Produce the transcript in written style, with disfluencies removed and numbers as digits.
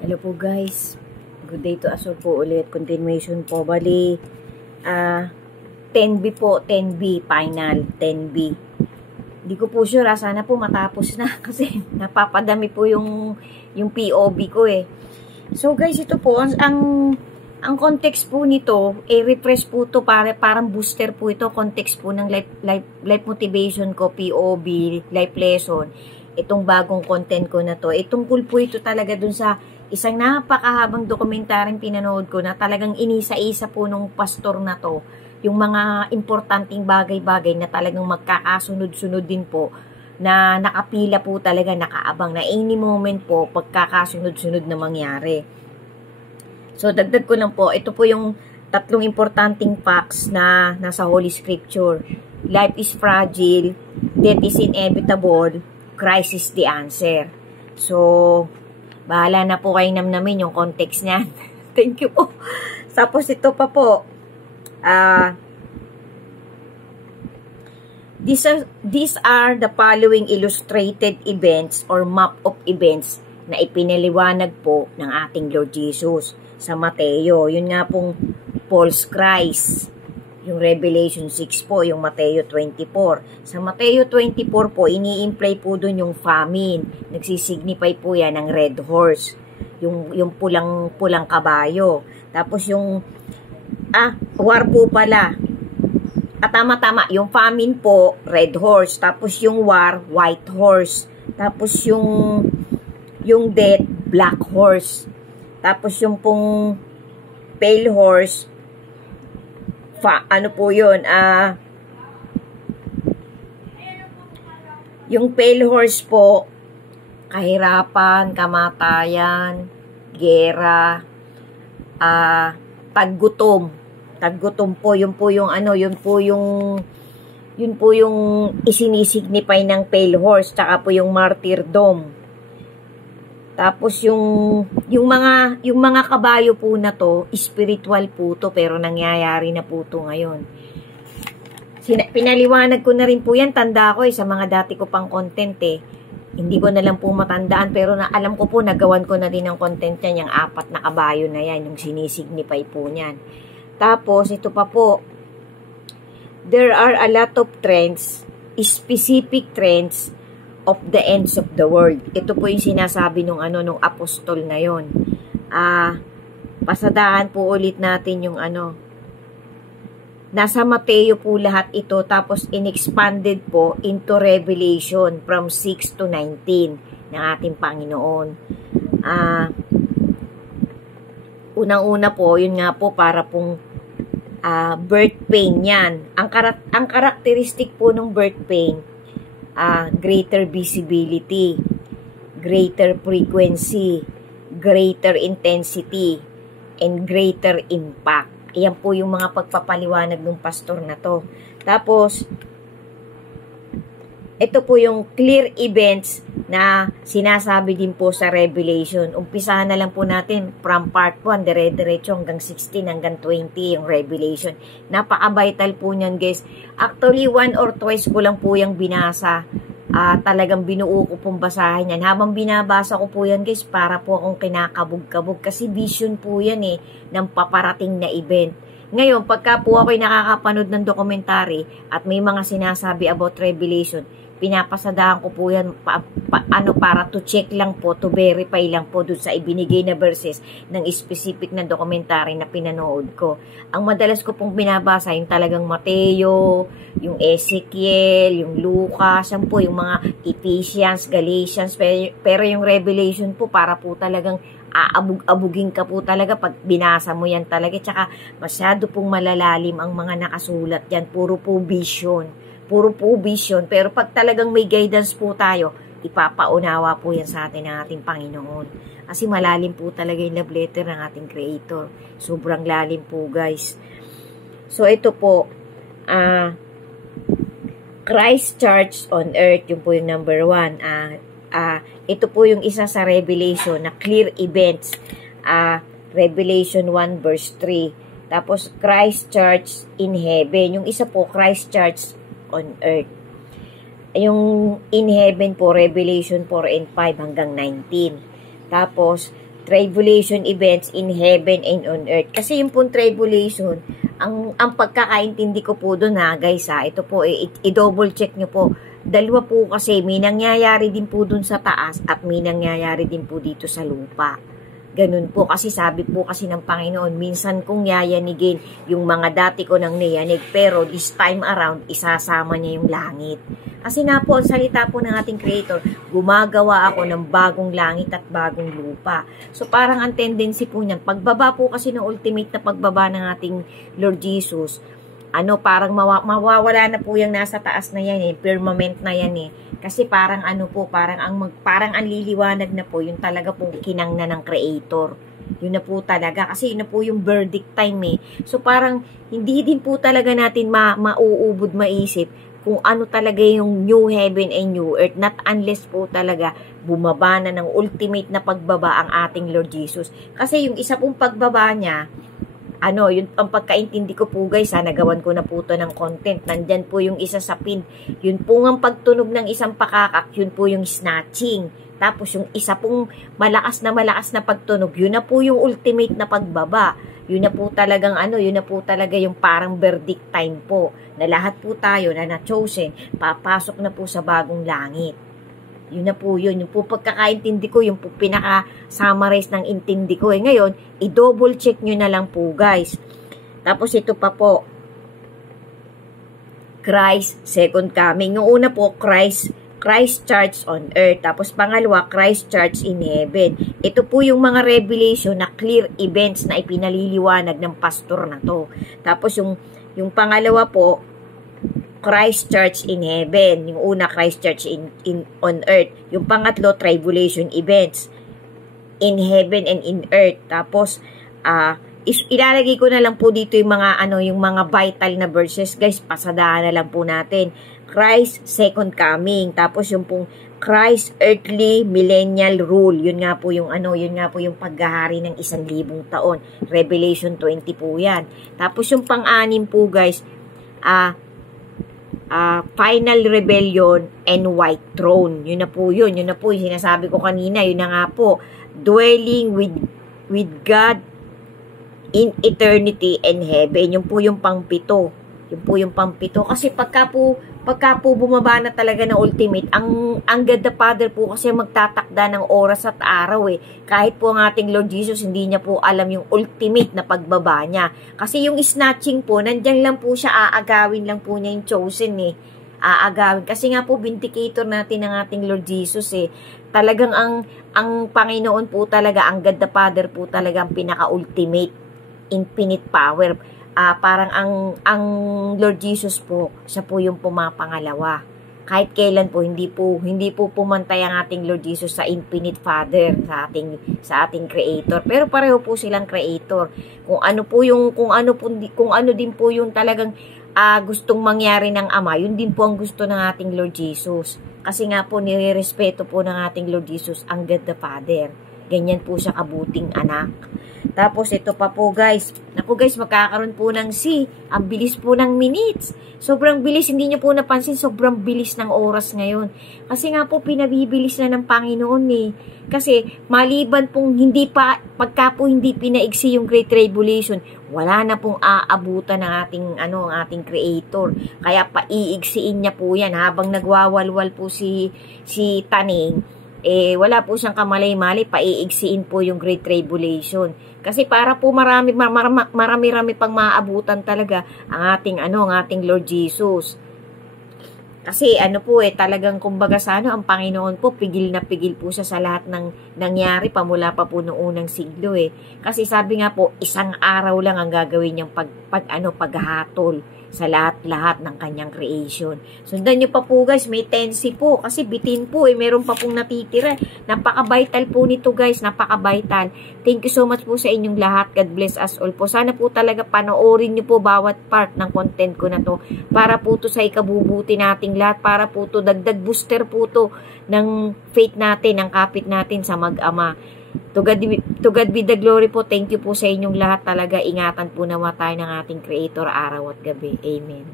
Hello po guys. Good day to us all po ulit. Continuation po. Bali, 10B po. 10B. Final. 10B. Hindi ko po sure. Sana po matapos na. Kasi napapadami po yung POB ko eh. So guys, ito po. Ang context po nito, refresh po to parang booster po ito. Context po ng life motivation ko, POB, life lesson. Itong bagong content ko na to. Tungkol po ito talaga dun sa isang napakahabang dokumentaryong pinanood ko na talagang inisa-isa po nung pastor na to. Yung mga importanteng bagay-bagay na talagang magkakasunod-sunod din po na nakapila po talaga, nakaabang na any moment po pagkakasunod-sunod na mangyari. So, dagdag ko lang po, ito po yung tatlong importanteng facts na nasa Holy Scripture. Life is fragile, death is inevitable, Christ is the answer. So, bahala na po kayo namnamin yung context niyan. Thank you po. Tapos ito pa po. These are the following illustrated events or map of events na ipinaliwanag po ng ating Lord Jesus sa Mateo. Yun nga pong false Christ. Yung Revelation 6 po, yung Mateo 24. Sa Mateo 24 po, ini-imply po dun yung famine. Nagsisignify po yan ng red horse. Yung pulang kabayo. Tapos yung, war po pala. Tama-tama, yung famine po, red horse. Tapos yung war, white horse. Tapos yung death, black horse. Tapos yung pong pale horse, ano po yun? Yung pale horse po, kahirapan, kamatayan, gera, taggutom. Taggutom po, yun po yung isinisignify ng pale horse, tsaka po yung martyrdom. Tapos yung mga kabayo po na to, spiritual po to, pero nangyayari na po to ngayon. Pinaliwanag ko na rin po yan, tanda ko sa mga dati ko pang content eh. Hindi ko na lang po matandaan, pero alam ko po, nagawan ko na din ng content yan, yung 4 na kabayo na yan, yung sinisignify po niyan. Tapos, ito pa po, there are a lot of trends, specific trends, of the ends of the world. Ito po yung sinasabi nung apostol na yon. Pasadahan po ulit natin yung nasa Mateo po lahat ito, tapos in-expanded po into Revelation from 6 to 19 ng ating Panginoon. Unang-una po, yun nga po, para pong birth pain yan. Ang characteristic po ng birth pain, greater visibility, greater frequency, greater intensity, and greater impact. Ayan po yung mga pagpapaliwanag ng pastor na to. Tapos, ito po yung clear events na sinasabi din po sa Revelation. Umpisahan na lang po natin from part 1, dire-diretso hanggang 16, hanggang 20 yung Revelation. Napaka-vital po niyan guys. Actually, 1 or twice ko lang po yung binasa. Talagang binuo ko pong basahin yan. Habang binabasa ko po yan guys, para po akong kinakabog-kabog. Kasi vision po yan ng paparating na event. Ngayon, pagka po ako'y nakakapanood ng dokumentary at may mga sinasabi about Revelation, pinapasadahan ko po yan para to check lang po, to verify lang po dun sa ibinigay na verses ng specific na documentary na pinanood ko. Ang madalas ko pong binabasa yung talagang Mateo, yung Ezekiel, yung Lucas, yan po yung mga Ephesians, Galatians, pero yung Revelation po para po talagang aabugin ka po talaga pag binasa mo yan talaga. Tsaka masyado pong malalalim ang mga nakasulat yan, puro po vision. Puro po vision, pero pag talagang may guidance po tayo, ipapaunawa po yan sa atin ng ating Panginoon. Kasi malalim po talaga yung love letter ng ating Creator. Sobrang lalim po guys. So ito po, Christ Church on Earth, yung po yung number 1. Ito po yung isa sa Revelation na clear events. Revelation 1 verse 3. Tapos Christ Church in Heaven. Yung isa po, Christ Church on earth. Yung in heaven po, Revelation 4 and 5 hanggang 19. Tapos, tribulation events in heaven and on earth. Kasi yung pong tribulation, ang pagkakaintindi ko po doon ha, guys ha, ito po, i-double check nyo po. Dalawa po kasi, may nangyayari din po doon sa taas at may nangyayari din po dito sa lupa. Ganun po, kasi sabi po kasi ng Panginoon, minsan kong yayanigin yung mga dati ko nang niyanig, pero this time around, isasama niya yung langit. Kasi na po, ang salita po ng ating Creator, gumagawa ako ng bagong langit at bagong lupa. So parang ang tendency po niyan, pagbaba po kasi ng ultimate na pagbaba ng ating Lord Jesus, parang mawawala na po yung nasa taas na yan firmament na yan Kasi parang parang ang liliwanag na po, yung talaga pong kinangna ng Creator. Yun na po talaga, kasi yun na po yung verdict time So parang hindi din po talaga natin mauubod maisip kung ano talaga yung new heaven and new earth, not unless po talaga bumaba na ng ultimate na pagbaba ang ating Lord Jesus. Kasi yung isa pong pagbaba niya, yun ang pagkaintindi ko po guys, nagawan ko na po to ng content. Nandyan po yung isa sa pin. Yun po ang pagtunog ng isang pakakak, yun po yung snatching. Tapos yung isa pong malakas na pagtunog, yun na po yung ultimate na pagbaba. Yun na po talagang yun na po talaga yung parang verdict time po. Na lahat po tayo na na-chosen, papasok na po sa bagong langit. Yun na po yun. Yung po pagkakaintindi ko, yung po pinaka-summarize ng intindi ko. Ngayon, i-double check nyo na lang po guys. Tapos ito pa po, Christ, second coming. Yung una po, Christ Church on earth. Tapos pangalawa, Christ Church in heaven. Ito po yung mga revelation na clear events na ipinaliliwanag ng pastor na to. Tapos yung pangalawa po, Christ Church in heaven. Yung una, Christ Church on earth. Yung pangatlo, tribulation events in heaven and in earth. Tapos ilalagay ko na lang po dito yung mga yung mga vital na verses guys, pasadahan na lang po natin. Christ second coming, tapos yung pong Christ earthly millennial rule, yun nga po yung yung paghahari ng 1,000 taon. Revelation 20 po yan. Tapos yung pang-anim po guys, final rebellion and white throne. Yun na po yung sinasabi ko kanina. Yun na nga po, dwelling with God in eternity and heaven. Yun po yung pang-pito. Kasi pagka po bumaba na talaga ng ultimate, ang God the Father po kasi magtatakda ng oras at araw Kahit po ang ating Lord Jesus, hindi niya po alam yung ultimate na pagbaba niya. Kasi yung snatching po, nandiyan lang po siya, aagawin lang po niya yung chosen Aagawin. Kasi nga po, vindicator natin ng ating Lord Jesus Talagang ang Panginoon po talaga, ang God the Father po talaga ang pinaka-ultimate, infinite power. Parang ang Lord Jesus po, siya po yung pumapangalawa. Kahit kailan po hindi po pumantay ang ating Lord Jesus sa infinite Father, sa ating Creator. Pero pareho po silang Creator. Kung ano din po yung talagang gustong mangyari ng Ama, yun din po ang gusto ng ating Lord Jesus. Kasi nga po nirerespeto po ng ating Lord Jesus ang God the Father. Ganyan po siya kabuting anak. Tapos ito pa po guys. Naku guys, magkakaroon po ng ang bilis po ng minutes. Sobrang bilis, hindi niyo po napansin, sobrang bilis ng oras ngayon. Kasi nga po pinabibilis na ng Panginoon Kasi maliban pong pagka po hindi pinaigsi yung Great Tribulation, wala na pong aabutan ng ating Creator. Kaya paiigsiin niya po yan habang nagwawalwal po si Taning. Wala po siyang kamalay-malay, paiigsiin po yung Great Tribulation. Kasi para po marami pang maabutan talaga ang ating Lord Jesus. Kasi talagang kumbaga ang Panginoon po, pigil na pigil po siya sa lahat ng nangyari pamula pa po noong unang siglo Kasi sabi nga po, isang araw lang ang gagawin niyang paghatol sa lahat-lahat ng kanyang creation. Sundan nyo pa po guys, may tensi po. Kasi bitin po meron pa pong natitira. Napaka-vital po nito guys, napaka-vital. Thank you so much po sa inyong lahat. God bless us all po. Sana po talaga panoorin nyo po bawat part ng content ko na to. Para po to sa ikabubuti nating lahat. Para po to dagdag booster po to ng faith natin, ng kapit natin sa mag-ama. To God be the glory po. Thank you po sa inyong lahat talaga. Ingatan po nawa tayo ng ating Creator araw at gabi. Amen.